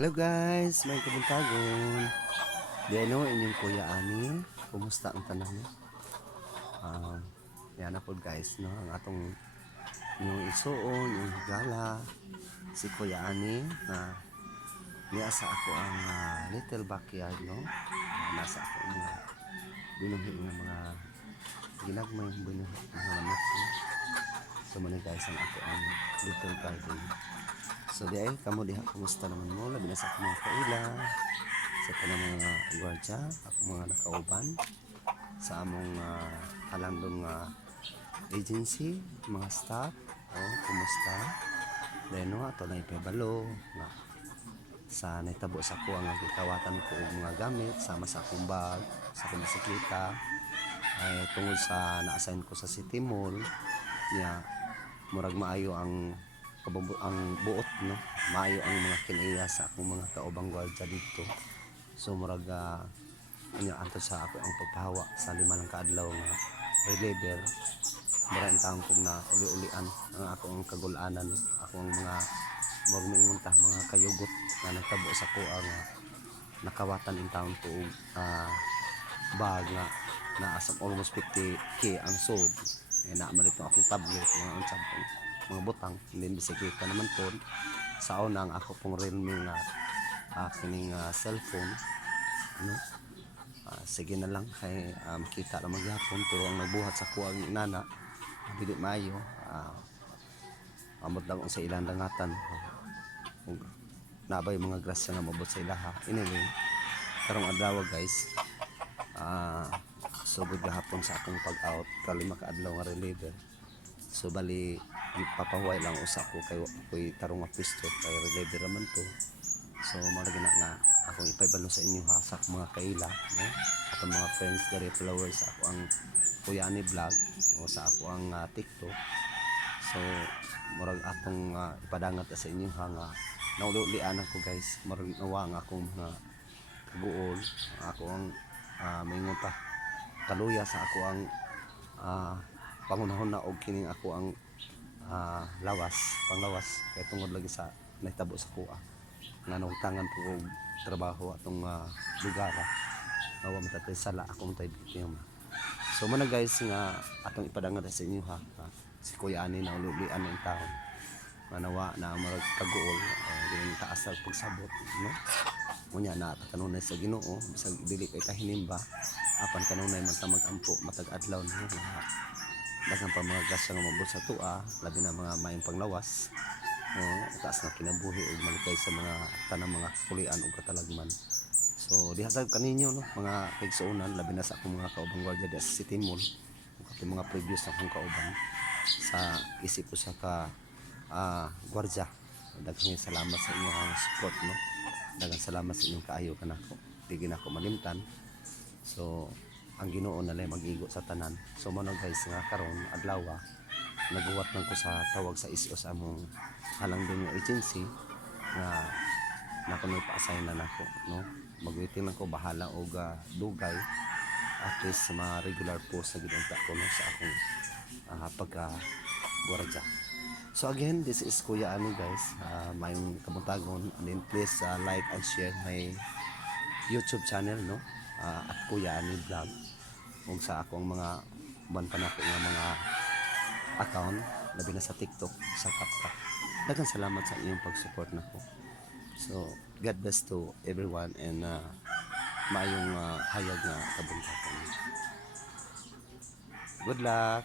Hello guys, may kabuntagon. Di ano, inyong Kuya Ani. Kumusta ang tanan niyo? Yan na po guys, no? Ang atong yung isuon, yung higala, si Kuya Ani na niya sa ako ang little backyard, no? Nasa ako ang mga binuhi ng mga ginagmay binuhi ng mga manok, no? So muna guys, ang ako ang little garden. So di ay, kamo diha, kumusta naman mo? Labi na sa akong mga kaila, sa tanang mga gwardya, ako mga nakauban, sa among kalandong agency, mga staff, kumusta? Then ato na ipabalo, nga sa naitabo sa ko ang gikawatan ko og mga gamit, sama sa akong bag, sa akong bisikleta, ay tungod sa na-assign ko sa City Mall, niya, murag maayo ang buot, no, maayo ang mga kinaiya sa akong mga kaubang gwardya dito. So murag antod sa ako ang pagpahawa sa 5 lang kaadlaw nga reliever, murag ang taong kong na uli-ulian ang ako ang kagulanan, no? Ako ang mga murag mingunta mga kayugot na nagtabo sa ko ang nakawatan in taon ko bag nga na asam almost 50k ang sold. Naman dito akong tablet, mga unsab mga butang, then bisikleta naman po sa unang ako pong Realme nga kining cellphone, ano. Sige na lang kay kita ra magyapon, pero ang nagbuhat sa kuang nana dili maayo, amot lang sa ilang dangatan kung nabay mga grasya nga mabot sa ilaha. Anyway, karong adlaw guys, sugod gahapon sa akong pag-out kalima ka adlaw nga reliever. So bali ipapahuway lang usa ko kay ako'y tarong nga pwesto kay reliever raman to. So mara gina nga akong ipaybalo sa inyo ha sa mga kaila, no? Atong mga friends dari followers sa ako ang Kuya Ani Vlog o sa ako ang TikTok. So murag atong ipadangat sa inyo ha nga nauli-ulian ako guys, murag nawa nga akong mga kaguol, ako ang maingon pa kaluya sa ako ang pangunahon na og kining ako ang panglawas kay tungod lagi sa nahitabo sa kuha nga nagtangan po og trabaho atong lugar nawa matatay sala ako matay biktima. So man guys nga atong ipadangat sa inyo ha, si Kuya Ani na uli-ulian ng taon manawa na marag kaguol din taas sa pagsabot, no? Unya na kanunay sa Ginoo bisag dili kay tahinimba apan kanunay man ta magampo matag adlaw no daghang pa mga grasya nga mabot sa tua, labi na mga maayong panglawas, taas na kinabuhi ug malikay sa mga tanang mga kapulian ug katalagman. So dihatag kaninyo, no, mga kaigsuonan labi na sa akong mga kaubang gwardya sa City Mall ug katong mga previous na akong kauban sa isip ko sa gwardya. Daghang salamat sa inyong support, no. Daghang salamat sa inyong kaayo kanako, di gina ko malimtan. So ang Ginoo na lay mag-igo sa tanan. So mo guys nga karon adlaw naguwat lang ko sa tawag sa isyo sa among halang din yung agency nga nakunoy pa-assign na nako, no. Magwaiting lang ko bahala og dugay at least sa mga regular post na ginunta ko, no, sa akong pagka gwardya. So again, this is Kuya Ani guys, mayong kabuntagon, and then please like and share my YouTube channel, no, at Kuya Ani Vlog ug sa akong mga uban pa nako nga mga account labi na sa TikTok, sa TikTok. Daghang salamat sa inyong pag-support nako. So God bless to everyone and maayong hayag nga kabuntagon. Good luck.